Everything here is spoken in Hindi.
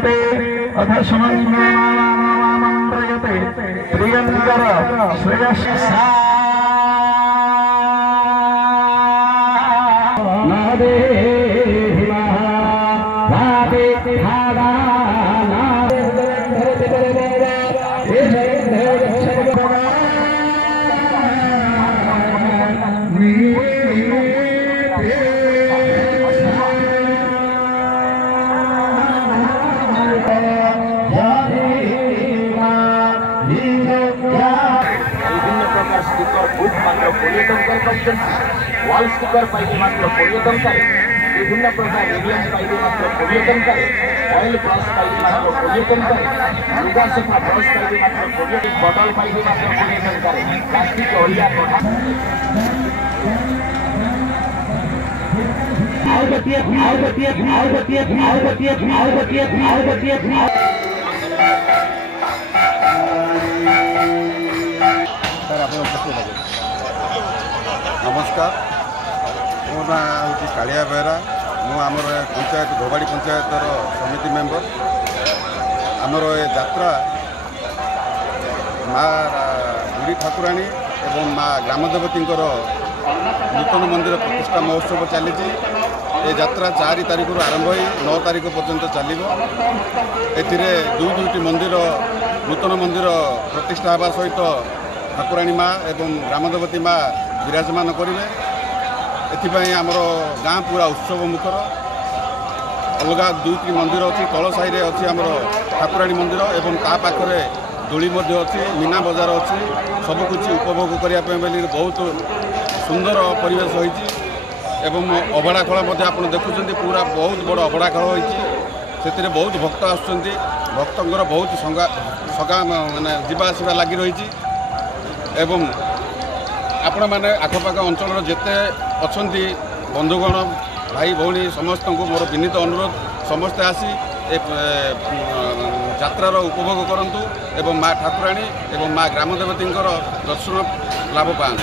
प्रयते अथ सुमंगलानां प्रयते प्रियंकर श्रेयस्सा नादे राधे धारा बुक मात्र 20 टंका वाल स्टिकर पाइबे मात्र 20 टंका विभिन्न प्रकार रेडियंस पाइबे मात्र 20 टंका ऑयल ब्रश पाइबे मात्र 20 टंका लुगा सफा ब्रश पाइबे मात्र 20 बॉटल पाइबे मात्र 20 टंका प्लास्टिक ओलिया नमस्कार मो ना हूँ कालिया बेहरा मुझे पंचायत धोबाड़ी पंचायतर समिति मेंबर आमर ए यात्रा माँ बुढ़ी ठाकुराणी एवं माँ ग्रामदेवती नूतन मंदिर प्रतिष्ठा महोत्सव चली यात्रा 4 तारिख आरंभ हो 9 तारिख पर्यंत चलो दुईटी मंदिर नूतन मंदिर प्रतिष्ठा होगा सहित ठाकुराणी माँ एवं ग्रामदेवती माँ विराजमान करेंगे एपाई आमर गाँ पूरा उत्सव मुखर अलग 2-3 मंदिर अच्छी तल साई अच्छी आमर ठाकुराणी मंदिर एवं ता पाखरे दोली अच्छी मीना बजार अच्छी सबकुछ उपभोग करने बहुत सुंदर परिवेश होती अभड़ा खेल आप देखुं पूरा बहुत बड़ अभड़ा खेल होती बहुत भक्त आसुँच भक्तर बहुत सगा माने जावासवा लगी रही एवं आपण मैंने आखपाख अंचल जिते अच्छा बंधुगण भाई भौणी समस्त को मोर विनीत अनुरोध समस्ते आसी यात्रार उपभोग करंतु एवं माँ ठाकुराणी एवं माँ ग्रामदेवती दर्शन लाभ पाए।